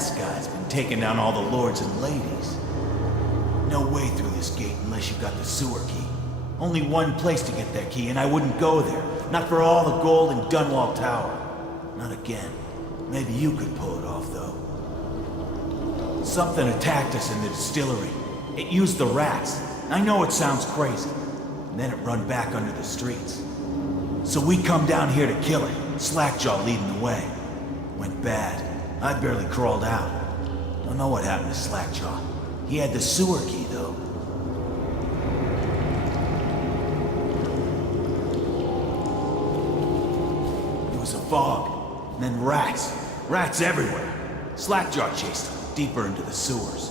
last guy's been taking down all the lords and ladies. No way through this gate unless you got the sewer key. Only one place to get that key, and I wouldn't go there. Not for all the gold in Dunwall Tower. Not again. Maybe you could pull it off, though. Something attacked us in the distillery. It used the rats. I know it sounds crazy. And then it run back under the streets. So we come down here to kill it. Slackjaw leading the way. Went bad. I barely crawled out. Don't know what happened to Slackjaw. He had the sewer key, though. It was a fog, and then rats. Rats everywhere. Slackjaw chased him deeper into the sewers.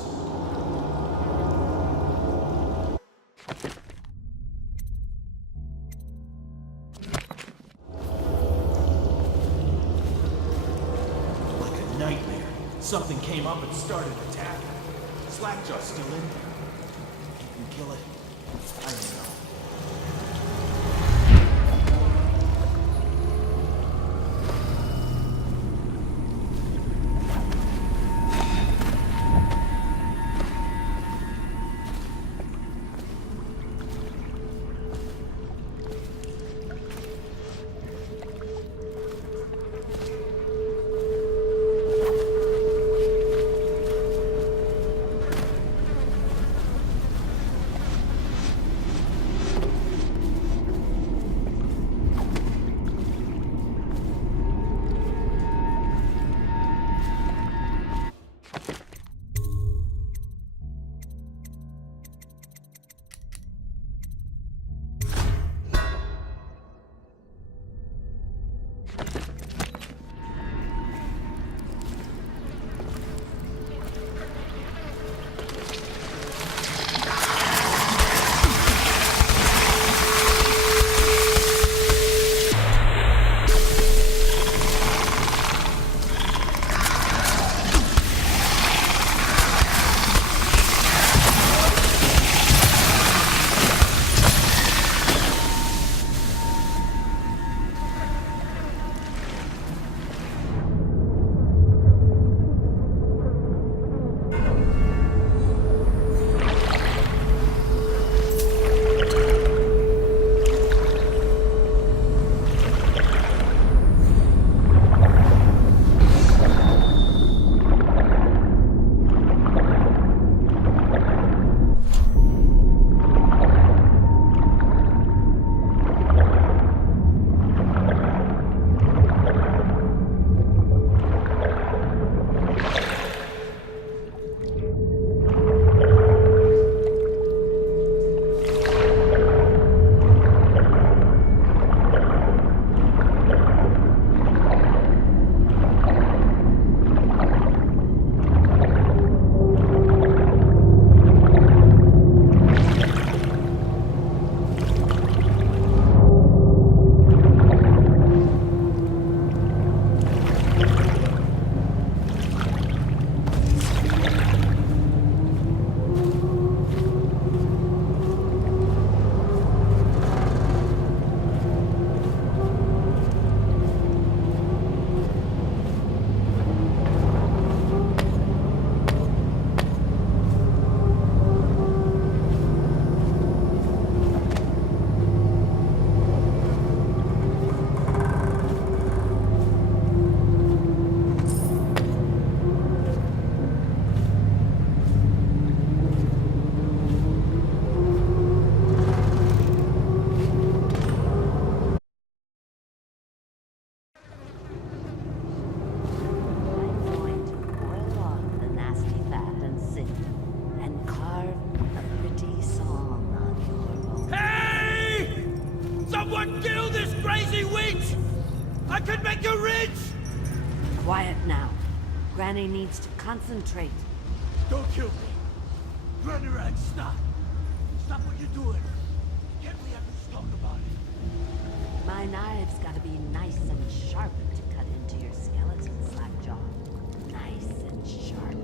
Like a nightmare. Something came up and started attacking. Slackjaw's still in there. You can kill it. I don't know. Someone kill this crazy witch! I could make you rich! Quiet now. Granny needs to concentrate. Don't kill me. Granny Rag, stop. Stop what you're doing. Can't we have this talk about it? My knives gotta be nice and sharp to cut into your skeleton, Slackjaw. Nice and sharp.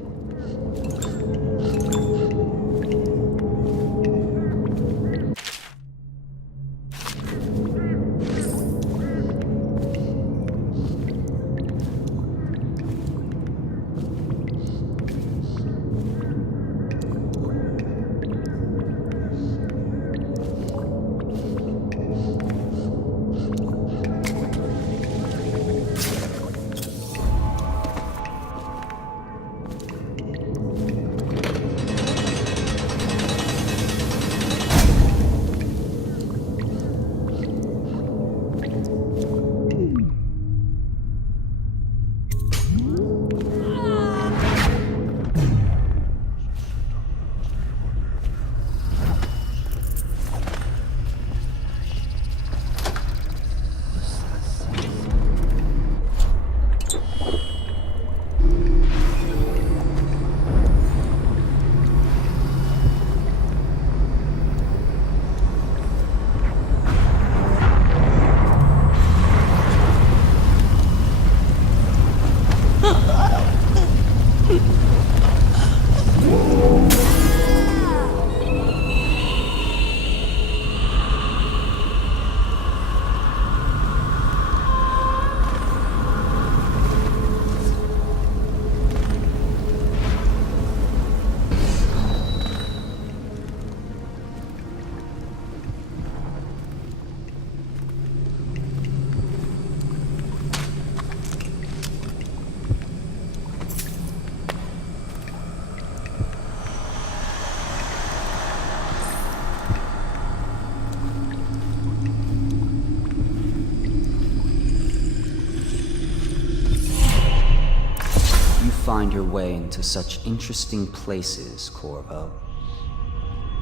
your way into such interesting places, Corvo.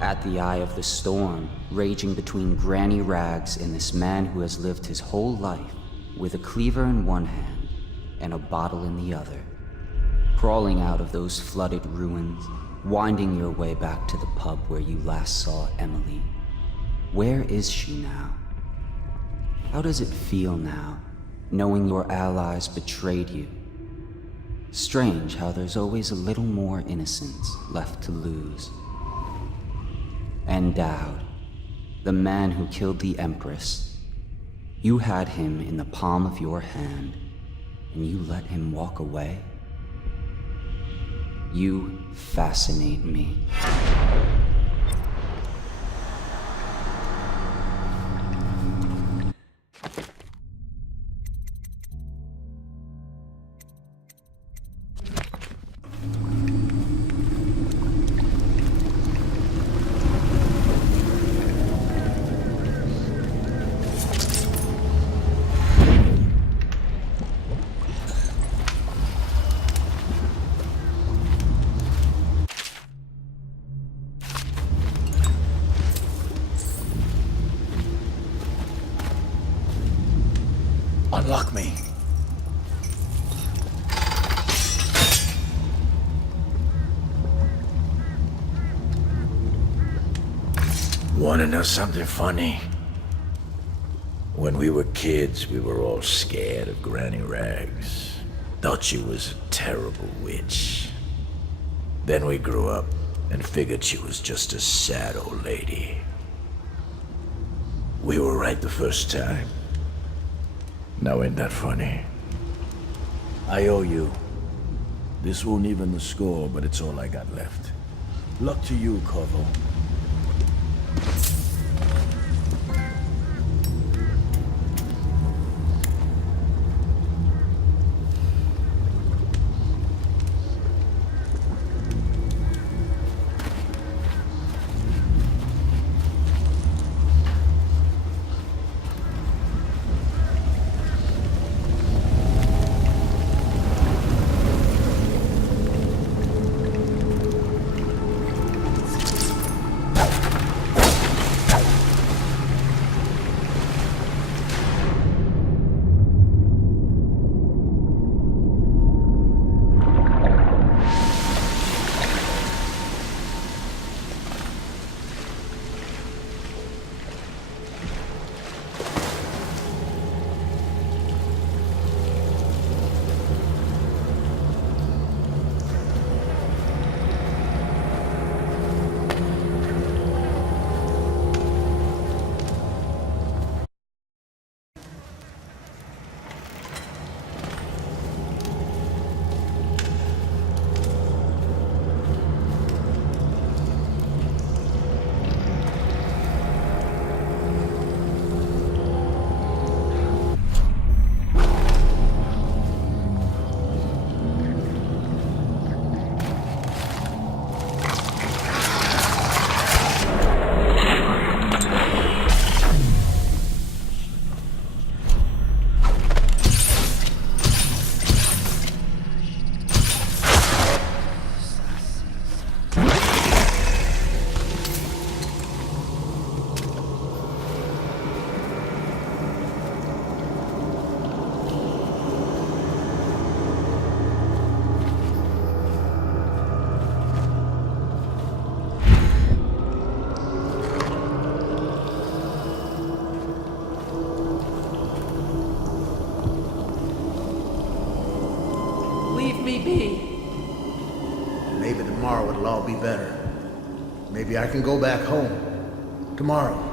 At the eye of the storm, raging between granny rags and this man who has lived his whole life with a cleaver in one hand and a bottle in the other. Crawling out of those flooded ruins, winding your way back to the pub where you last saw Emily. Where is she now? How does it feel now, knowing your allies betrayed you? Strange how there's always a little more innocence left to lose. And Dowd, the man who killed the Empress. You had him in the palm of your hand, and you let him walk away? You fascinate me. Unlock me. Wanna know something funny? When we were kids, we were all scared of Granny Rags. Thought she was a terrible witch. Then we grew up and figured she was just a sad old lady. We were right the first time. Now ain't that funny? I owe you. This won't even the score, but it's all I got left. Luck to you, Corvo. Maybe tomorrow it'll all be better. Maybe I can go back home. Tomorrow.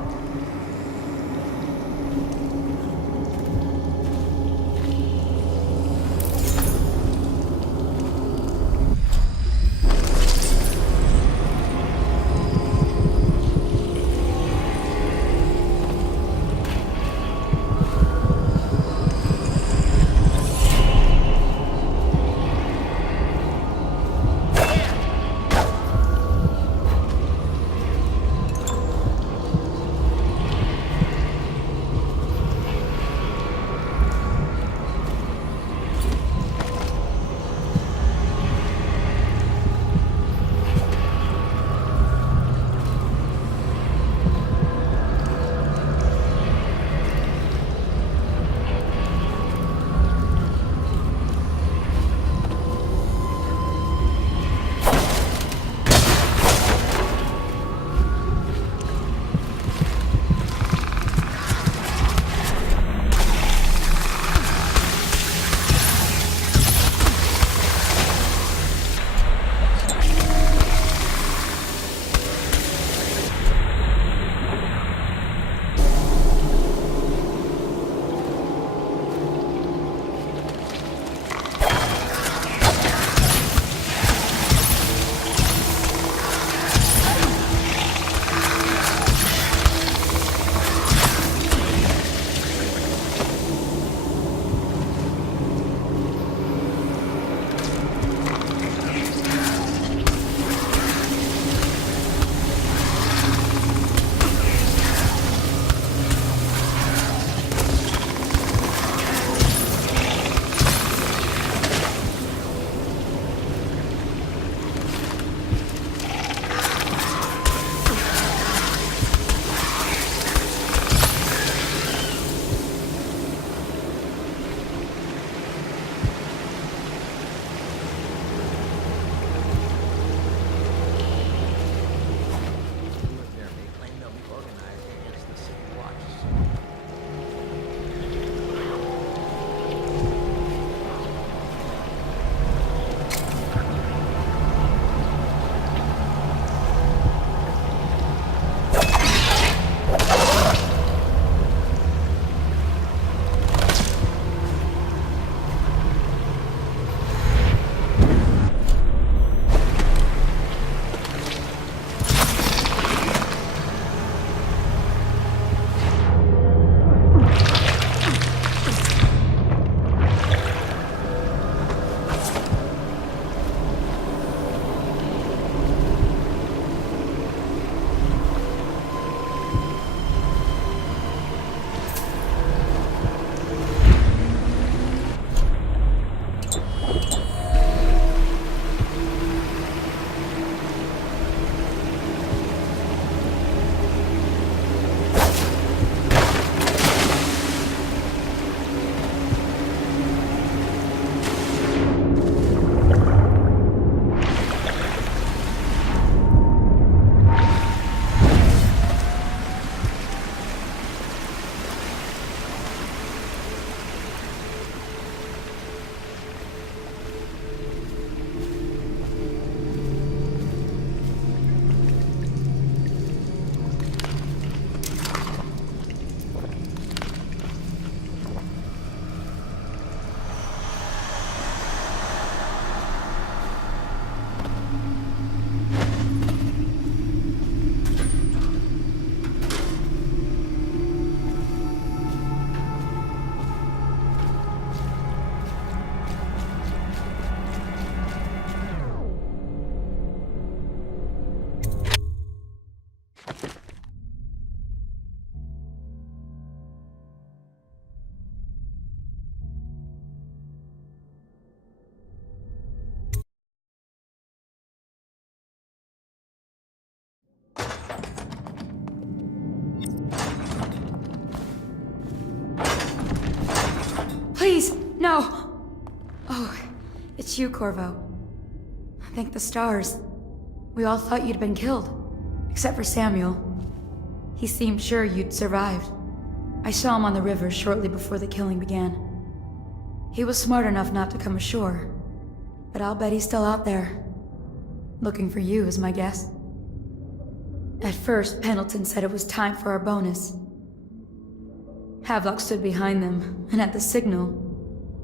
Please, no! Oh, it's you, Corvo. Thank the stars. We all thought you'd been killed. Except for Samuel. He seemed sure you'd survived. I saw him on the river shortly before the killing began. He was smart enough not to come ashore. But I'll bet he's still out there. Looking for you, is my guess. At first, Pendleton said it was time for our bonus. Havelock stood behind them, and at the signal,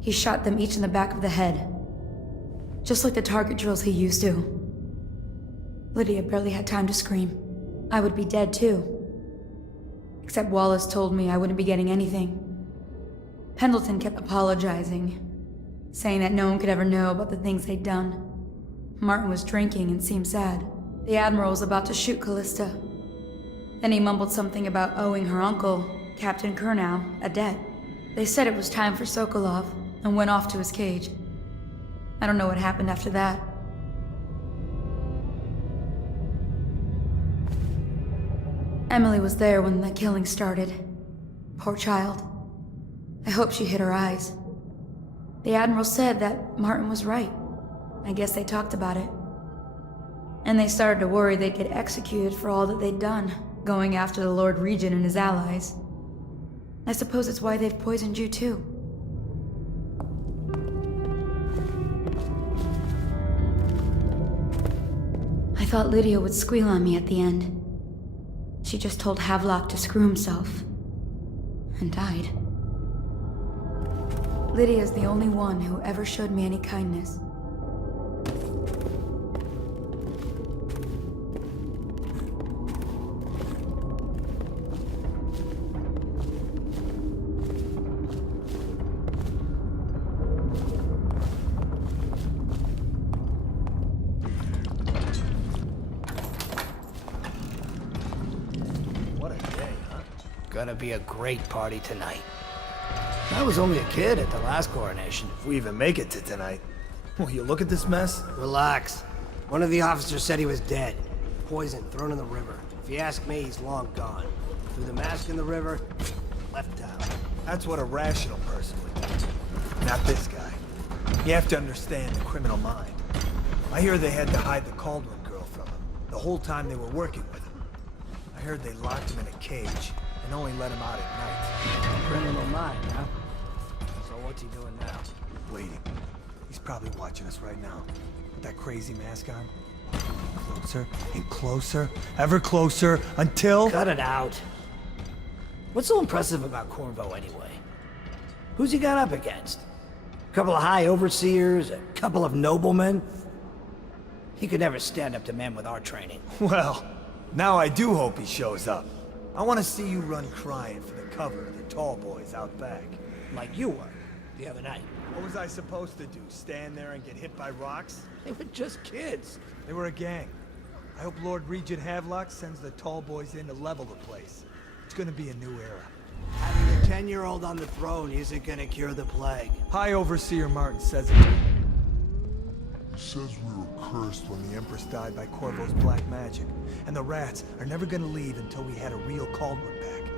he shot them each in the back of the head. Just like the target drills he used to. Lydia barely had time to scream. I would be dead too. Except Wallace told me I wouldn't be getting anything. Pendleton kept apologizing, saying that no one could ever know about the things they'd done. Martin was drinking and seemed sad. The Admiral was about to shoot Callista. Then he mumbled something about owing her uncle, Captain Kurnow, a debt. They said it was time for Sokolov, and went off to his cage. I don't know what happened after that. Emily was there when the killing started. Poor child. I hope she hid her eyes. The Admiral said that Martin was right. I guess they talked about it. And they started to worry they'd get executed for all that they'd done, going after the Lord Regent and his allies. I suppose it's why they've poisoned you too. I thought Lydia would squeal on me at the end. She just told Havelock to screw himself. And died. Lydia's the only one who ever showed me any kindness. What a day, huh? Gonna be a great party tonight. I was only a kid at the last coronation. If we even make it to tonight. Will you look at this mess? Relax. One of the officers said he was dead. Poisoned, thrown in the river. If you ask me, he's long gone. Threw the mask in the river, left town. That's what a rational person would do. Not this guy. You have to understand the criminal mind. I hear they had to hide the Cauldron girl from him, the whole time they were working with him. I heard they locked him in a cage, and only let him out at night. Criminal mind, huh? So what's he doing now? Waiting. He's probably watching us right now. With that crazy mask on. Closer and closer, ever closer, until... Cut it out. What's so impressive about Corvo anyway? Who's he got up against? A couple of high overseers, a couple of noblemen? He could never stand up to men with our training. Well, now I do hope he shows up. I want to see you run crying for the cover of the tall boys out back. Like you were, the other night. What was I supposed to do, stand there and get hit by rocks? They were just kids. They were a gang. I hope Lord Regent Havelock sends the tall boys in to level the place. It's gonna be a new era. Having a 10-year-old on the throne isn't gonna cure the plague. High Overseer Martin says it. He says we were cursed when the Empress died by Corvo's black magic, and the rats are never gonna leave until we had a real Cauldron back.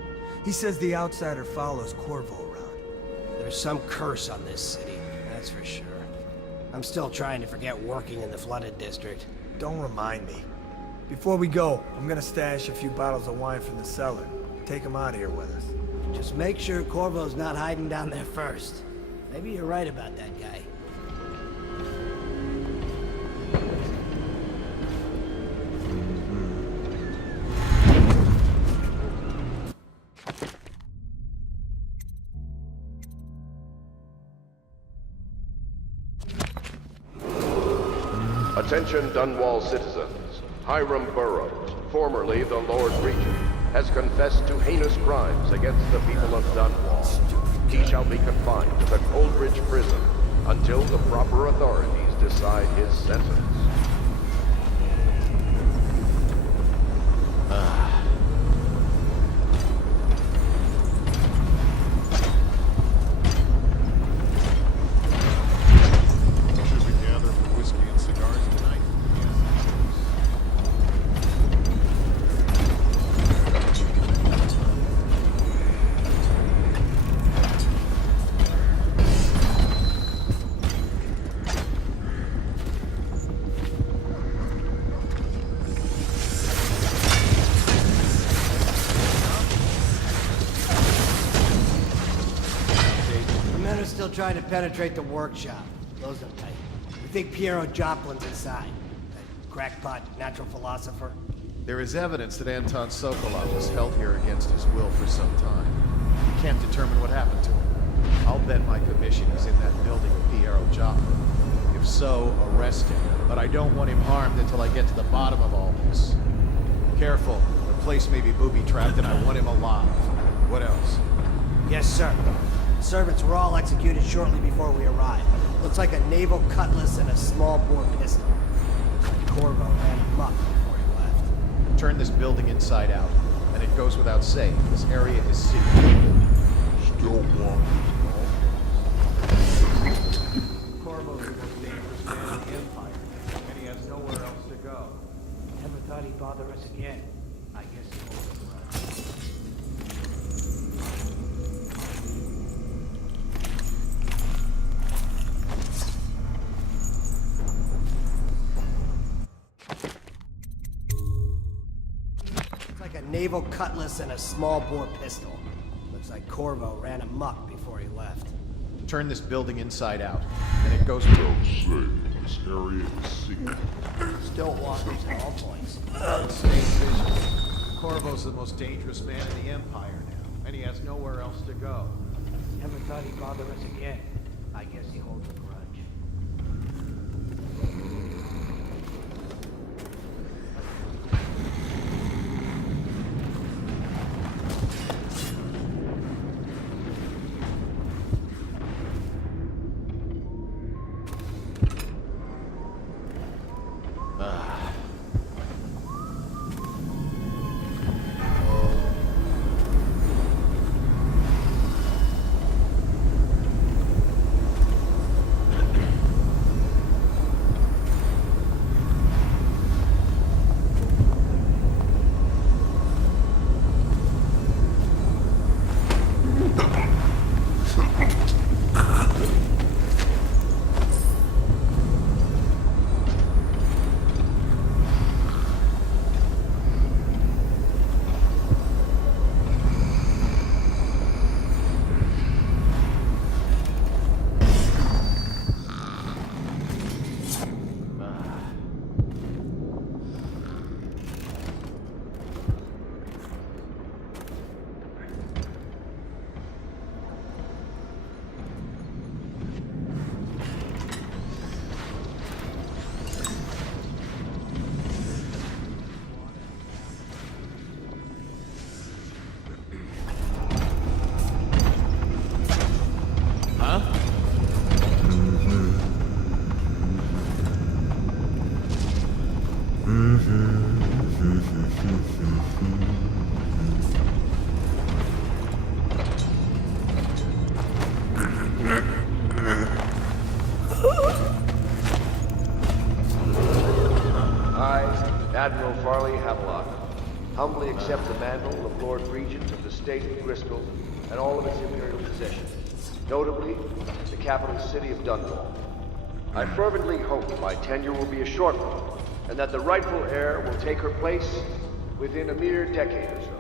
He says the outsider follows Corvo around. There's some curse on this city, that's for sure. I'm still trying to forget working in the flooded district. Don't remind me. Before we go, I'm gonna stash a few bottles of wine from the cellar. Take them out of here with us. Just make sure Corvo's not hiding down there first. Maybe you're right about that guy. Attention Dunwall citizens. Hiram Burrows, formerly the Lord Regent, has confessed to heinous crimes against the people of Dunwall. He shall be confined to the Coldridge prison until the proper authorities decide his sentence. Should we gather for whiskey and cigars tonight? still trying to penetrate the workshop. Close them tight. We think Piero Joplin's inside. That crackpot natural philosopher. There is evidence that Anton Sokolov was held here against his will for some time. We can't determine what happened to him. I'll bet my commission is in that building with Piero Joplin. If so, arrest him. But I don't want him harmed until I get to the bottom of all this. Careful. The place may be booby-trapped and I want him alive. What else? Yes, sir. Servants were all executed shortly before we arrived. Looks like a naval cutlass and a small bore pistol. Corvo ran amok before he left. Turn this building inside out. And it goes without saying, this area is secret. Still walking. Corvo's the most dangerous man in the Empire, and he has nowhere else to go. Never thought he'd bother us again. I guess he holds a grudge. It's like a naval cutlass and a small bore pistol. Looks like Corvo ran amok before he left. Turn this building inside out. And it goes without saying, this area is secret. Still walkers at all points. Same vision. Corvo's the most dangerous man in the Empire now, and he has nowhere else to go. Never thought he'd bother us again. I guess he holds a grudge. Admiral Farley Havelock, humbly accept the mantle of Lord Regent of the State of Bristol and all of its imperial possessions, notably the capital city of Dunwall. I fervently hope my tenure will be a short one, and that the rightful heir will take her place within a mere decade or so.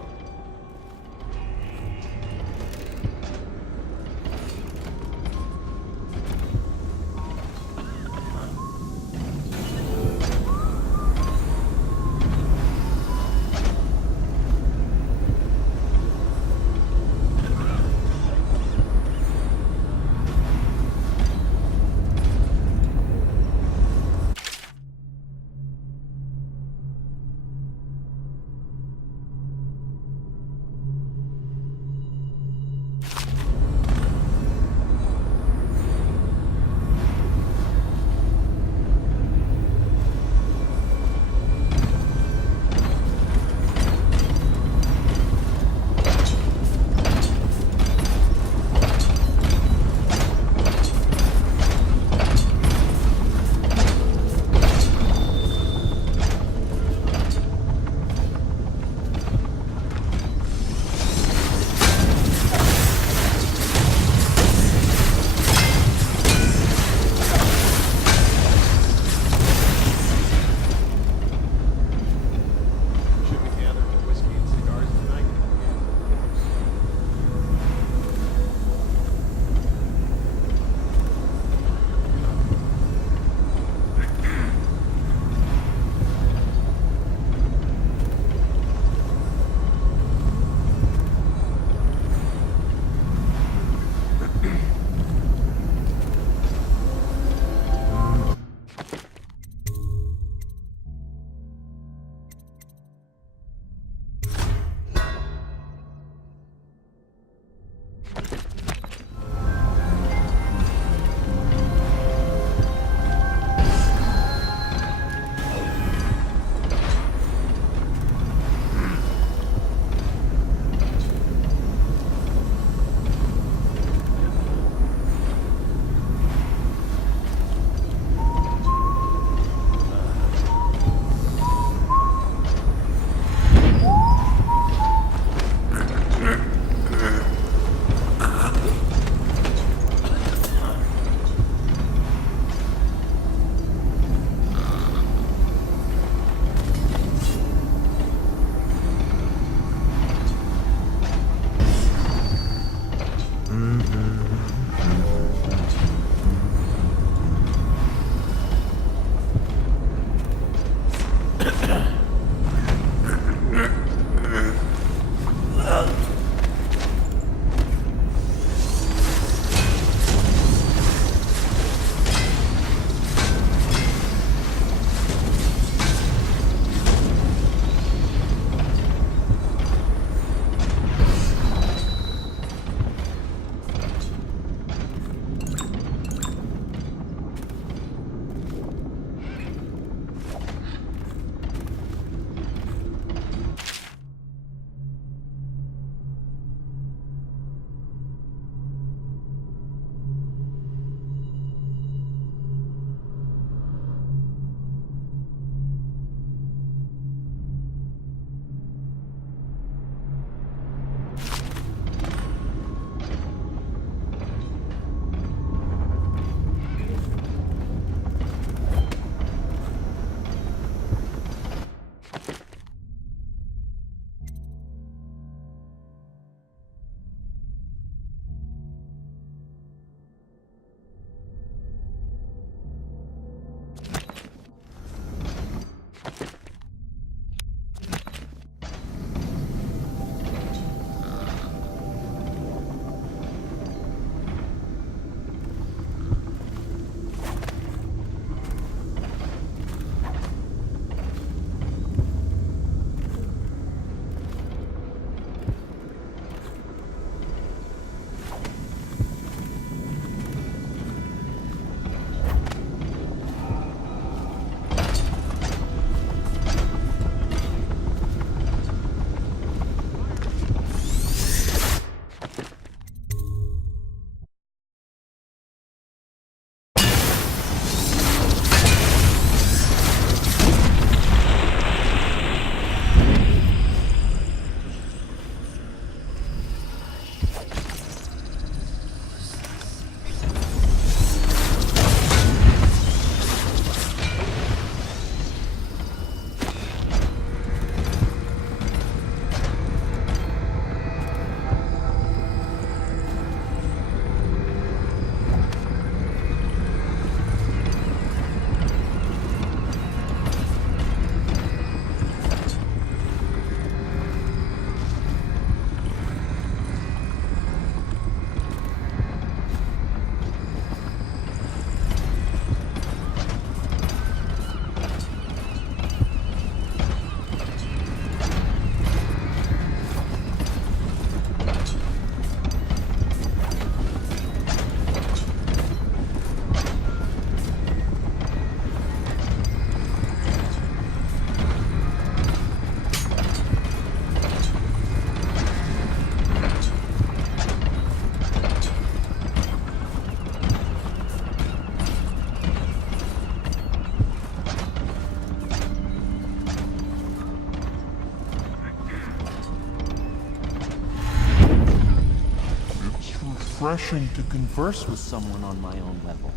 refreshing to converse with someone on my own level.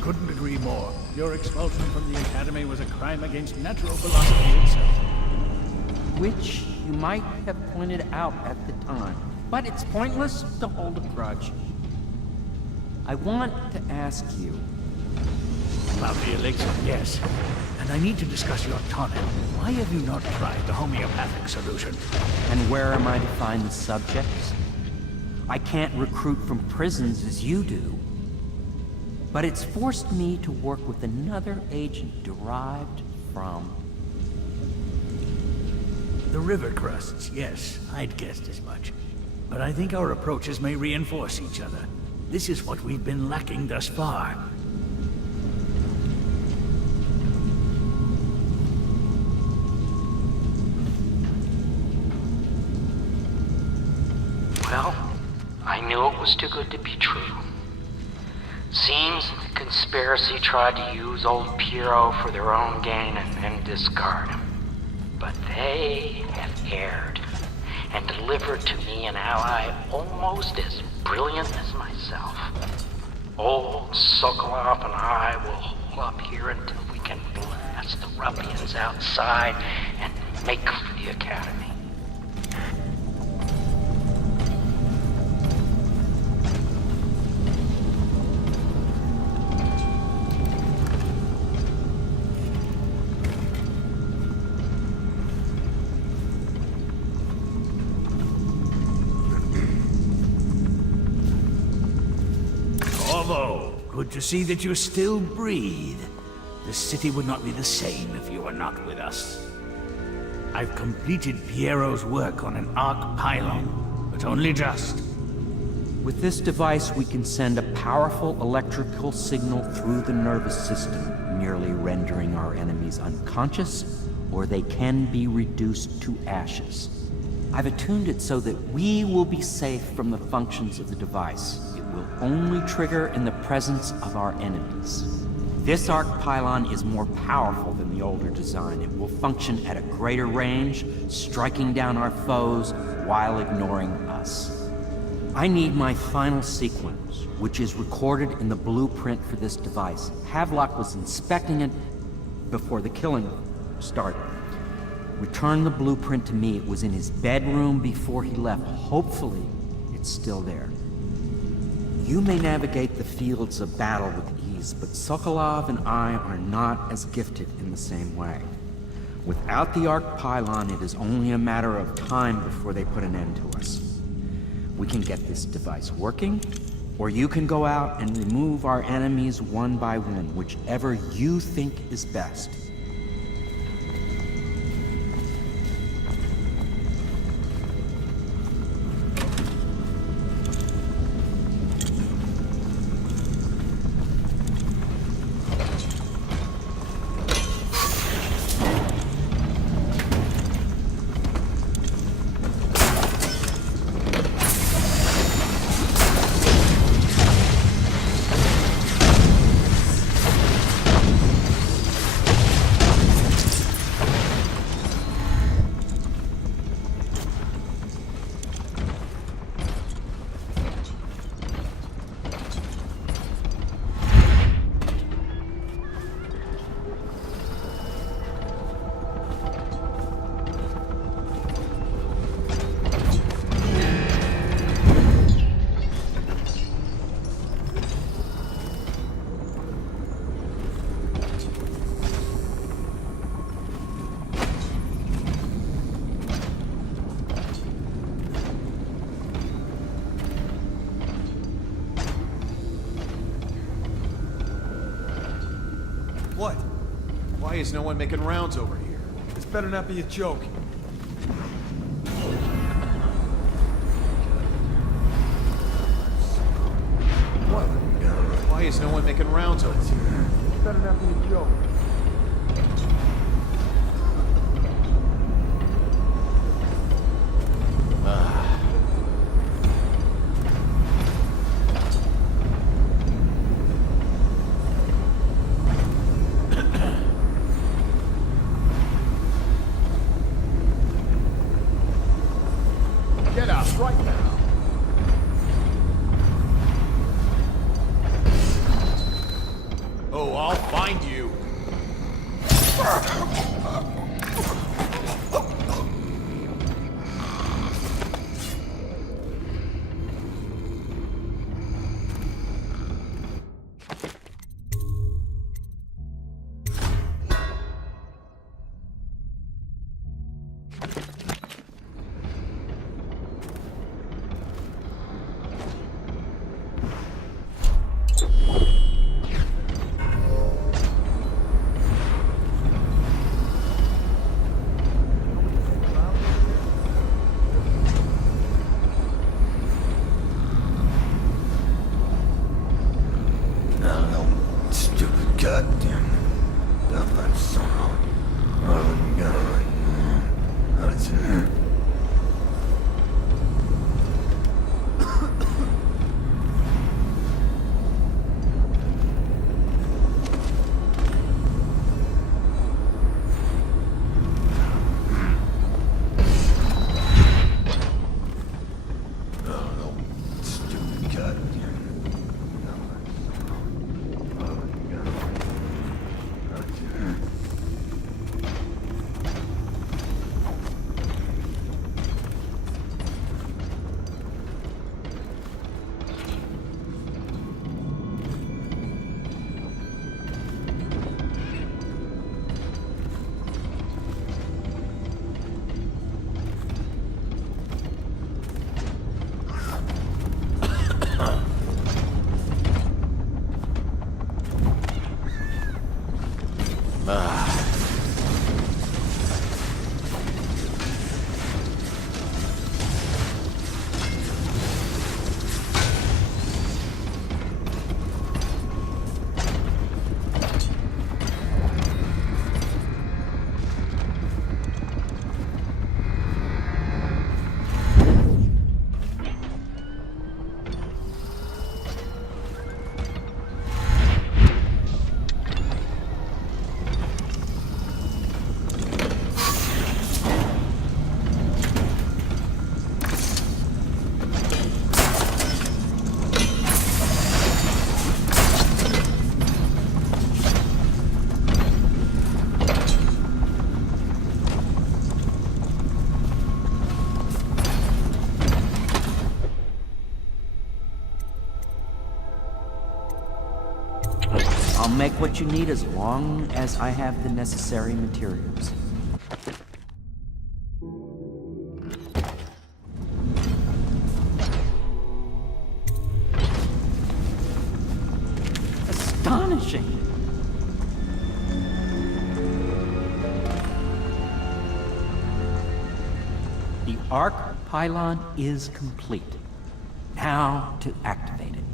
Couldn't agree more. Your expulsion from the Academy was a crime against natural philosophy itself. Which you might have pointed out at the time, but it's pointless to hold a grudge. I want to ask you. About the elixir, yes. And I need to discuss your tonic. Why have you not tried the homeopathic solution? And where am I to find the subjects? I can't recruit from prisons as you do. But it's forced me to work with another agent derived from... The river crusts, yes. I'd guessed as much. But I think our approaches may reinforce each other. This is what we've been lacking thus far. Well, I knew it was too good to be true. Seems the conspiracy tried to use old Piero for their own gain and then discard him. But they have erred and delivered to me an ally almost as brilliant as myself. Old Sokolov and I will hold up here until we can blast the ruffians outside and make for the Academy. Good to see that you still breathe. The city would not be the same if you were not with us. I've completed Piero's work on an arc pylon, but only just. With this device, we can send a powerful electrical signal through the nervous system, merely rendering our enemies unconscious, or they can be reduced to ashes. I've attuned it so that we will be safe from the functions of the device. It will only trigger in the presence of our enemies. This arc pylon is more powerful than the older design. It will function at a greater range, striking down our foes while ignoring us. I need my final sequence, which is recorded in the blueprint for this device. Havelock was inspecting it before the killing started. Return the blueprint to me. It was in his bedroom before he left. Hopefully, it's still there. You may navigate the fields of battle with ease, but Sokolov and I are not as gifted in the same way. Without the arc pylon, it is only a matter of time before they put an end to us. We can get this device working, or you can go out and remove our enemies one by one, whichever you think is best. What? Why is no one making rounds over here? This better not be a joke. What? Why is no one making rounds over here? This better not be a joke. Get out right now! Oh, I'll find you. I'll make what you need as long as I have the necessary materials. Astonishing! The arc pylon is complete. Now to activate it.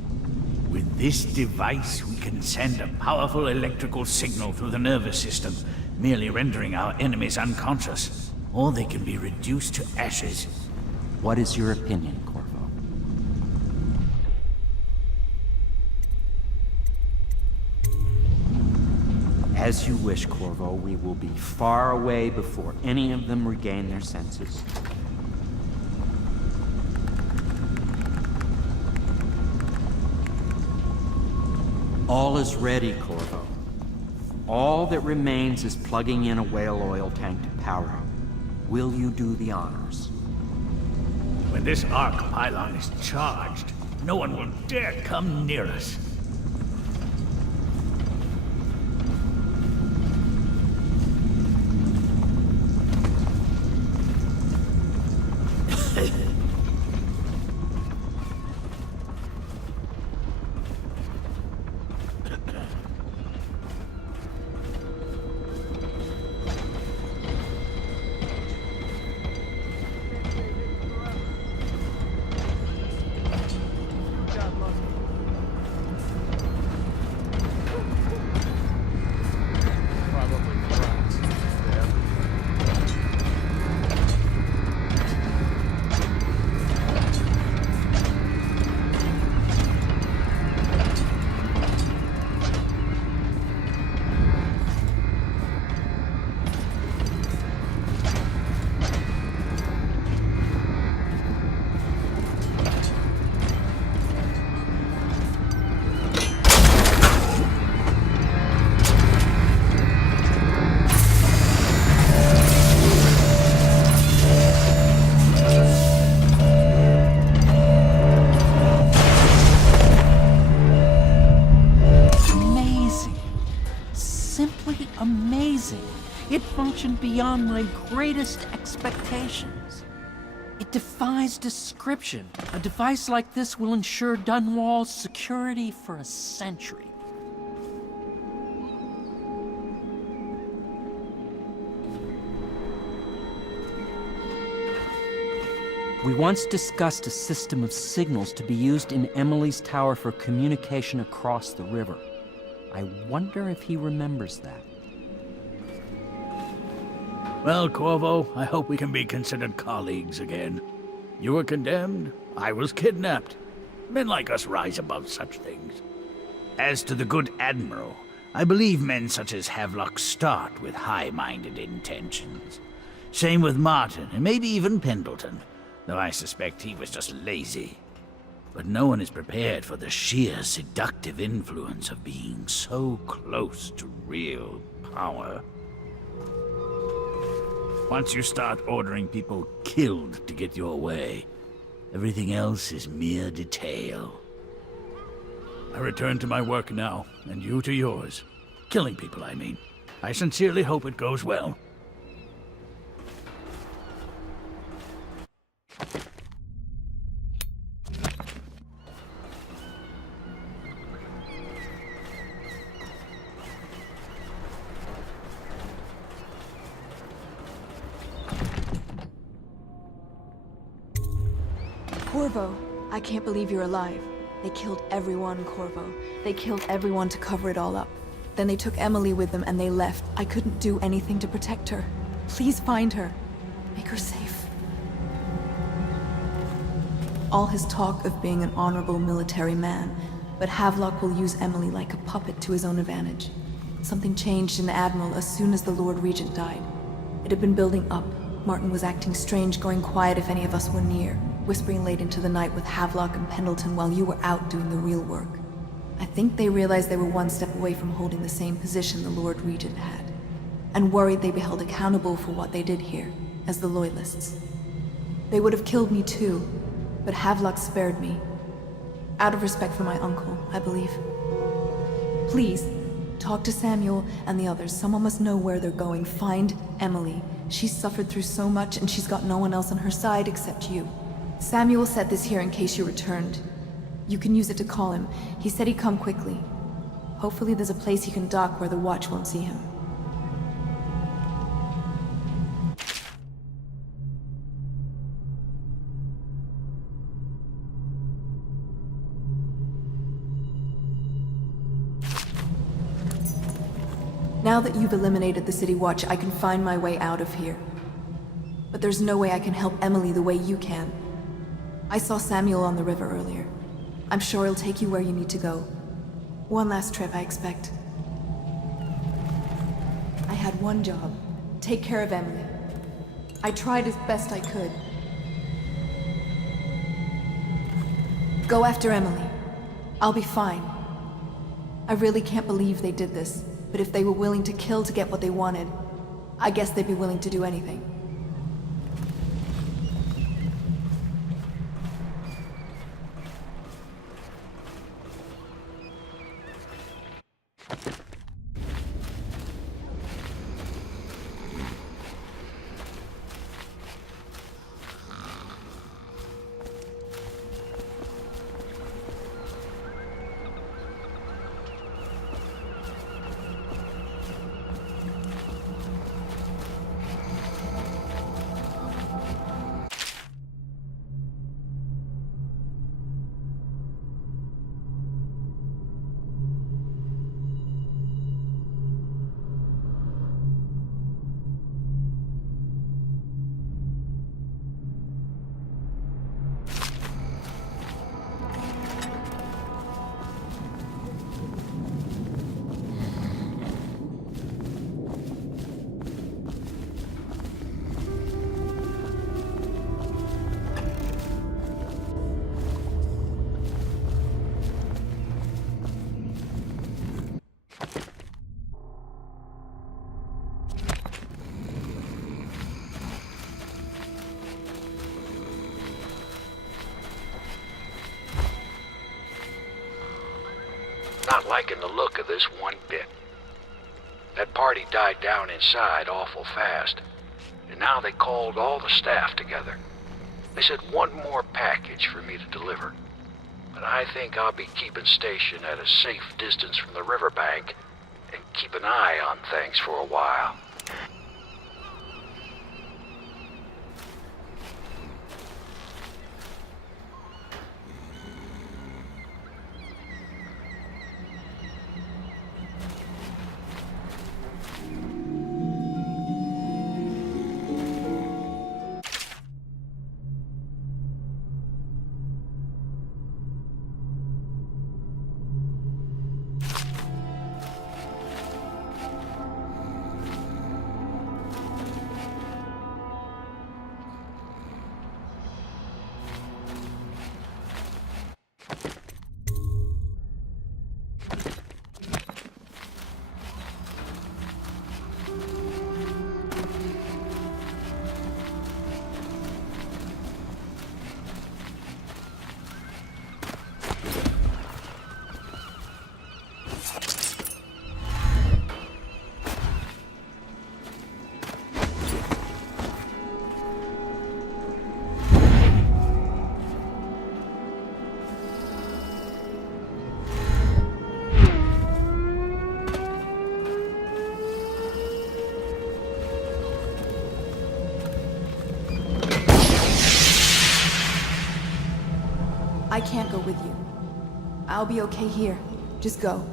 With this device, we can send a powerful electrical signal through the nervous system, merely rendering our enemies unconscious. Or they can be reduced to ashes. What is your opinion, Corvo? As you wish, Corvo. We will be far away before any of them regain their senses. All is ready, Corvo. All that remains is plugging in a whale oil tank to power it. Will you do the honors? When this arc pylon is charged, no one will dare come near us. beyond my greatest expectations. It defies description. A device like this will ensure Dunwall's security for a century. We once discussed a system of signals to be used in Emily's tower for communication across the river. I wonder if he remembers that. Well, Corvo, I hope we can be considered colleagues again. You were condemned, I was kidnapped. Men like us rise above such things. As to the good Admiral, I believe men such as Havelock start with high-minded intentions. Same with Martin, and maybe even Pendleton, though I suspect he was just lazy. But no one is prepared for the sheer seductive influence of being so close to real power. Once you start ordering people killed to get your way, everything else is mere detail. I return to my work now, and you to yours. Killing people, I mean. I sincerely hope it goes well. Corvo, I can't believe you're alive. They killed everyone, Corvo. They killed everyone to cover it all up. Then they took Emily with them and they left. I couldn't do anything to protect her. Please find her. Make her safe. All his talk of being an honorable military man, but Havelock will use Emily like a puppet to his own advantage. Something changed in the Admiral as soon as the Lord Regent died. It had been building up. Martin was acting strange, going quiet if any of us were near, whispering late into the night with Havelock and Pendleton while you were out doing the real work. I think they realized they were one step away from holding the same position the Lord Regent had, and worried they'd be held accountable for what they did here, as the Loyalists. They would have killed me too, but Havelock spared me. Out of respect for my uncle, I believe. Please, talk to Samuel and the others. Someone must know where they're going. Find Emily. She's suffered through so much and she's got no one else on her side except you. Samuel set this here in case you returned. You can use it to call him. He said he'd come quickly. Hopefully there's a place he can dock where the watch won't see him. Now that you've eliminated the City Watch, I can find my way out of here. But there's no way I can help Emily the way you can. I saw Samuel on the river earlier. I'm sure he'll take you where you need to go. One last trip, I expect. I had one job. Take care of Emily. I tried as best I could. Go after Emily. I'll be fine. I really can't believe they did this, but if they were willing to kill to get what they wanted, I guess they'd be willing to do anything. Not liking the look of this one bit. That party died down inside awful fast, and now they called all the staff together. They said one more package for me to deliver, but I think I'll be keeping station at a safe distance from the riverbank and keep an eye on things for a while. I can't go with you. I'll be okay here. Just go.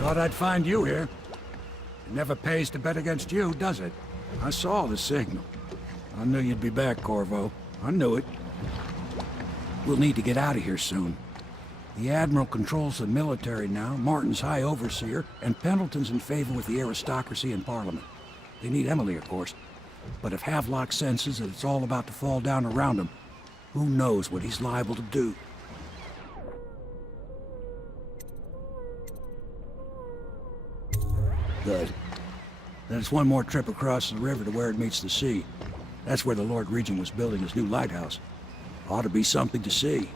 Thought I'd find you here. It never pays to bet against you, does it? I saw the signal. I knew you'd be back, Corvo. I knew it. We'll need to get out of here soon. The Admiral controls the military now, Martin's High Overseer, and Pendleton's in favor with the aristocracy and Parliament. They need Emily, of course. But if Havelock senses that it's all about to fall down around him, who knows what he's liable to do? Good. Then it's one more trip across the river to where it meets the sea. That's where the Lord Regent was building his new lighthouse. Ought to be something to see.